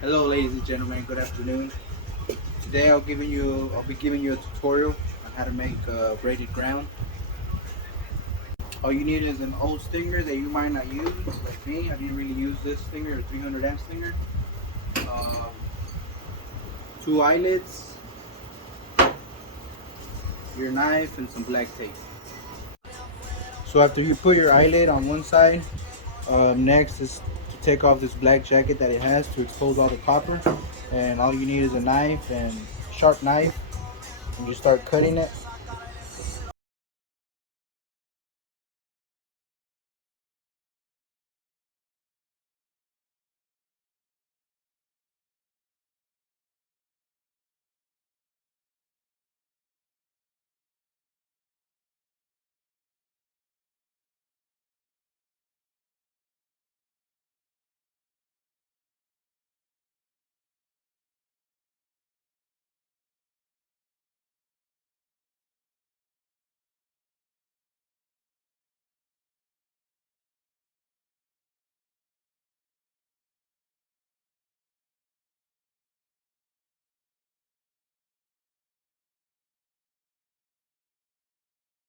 Hello, ladies and gentlemen. Good afternoon. Today I'll be giving you a tutorial on how to make braided ground. All you need is an old stinger that you might not use, like me. I didn't really use this stinger, a 300 amp stinger. Um, Two eyelets, your knife, and some black tape. So after you put your eyelet on one side, next is to take off this black jacket that it has to expose all the copper. And all you need is a knife and sharp knife, and you start cutting it.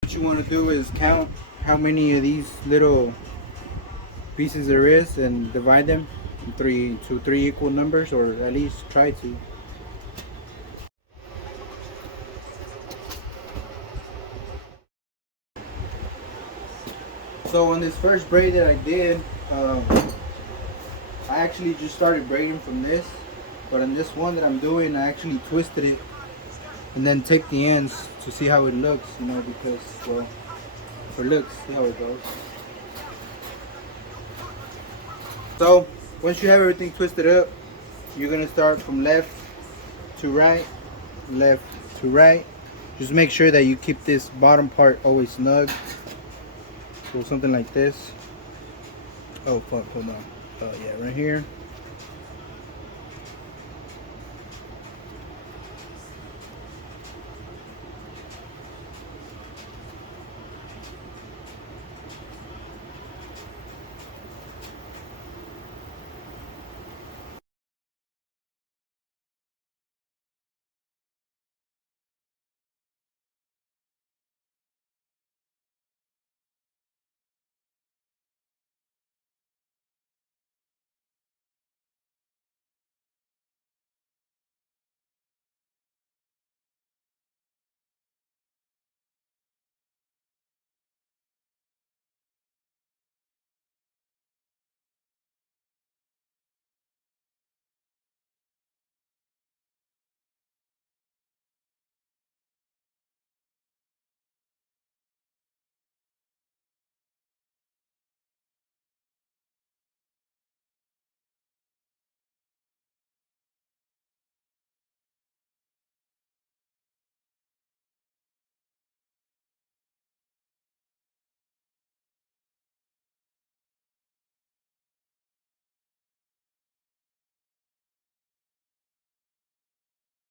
What you want to do is count how many of these little pieces there is and divide them into three equal numbers, or at least try to. So on this first braid that I did, I actually just started braiding from this, but on this one that I'm doing, I actually twisted it and then take the ends to see how it looks, because, well, for looks, see how it goes. So once you have everything twisted up, you're gonna start from left to right, left to right. Just make sure that you keep this bottom part always snug. So something like this. Oh fuck, hold on. Yeah, right here.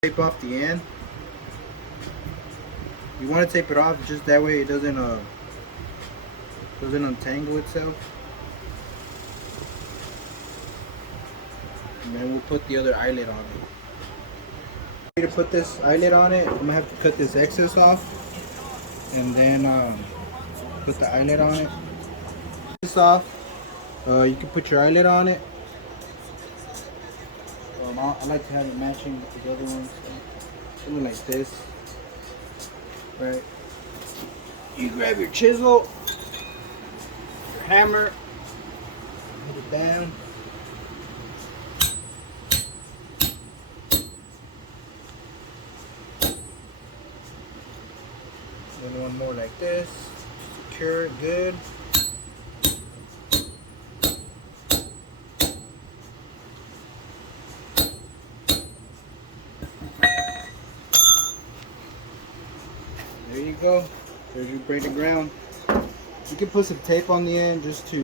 Tape off the end. You want to tape it off just that way it doesn't untangle itself. And then we'll put the other eyelet on it. To put this eyelet on it, I'm gonna have to cut this excess off, and then put the eyelet on it. This off. You can put your eyelet on it. I like to have it matching with the other ones. Something like this. Right. You grab your chisel, your hammer, put it down. Then one more like this. Secure it good. There you go. There's your braided ground. You can put some tape on the end just to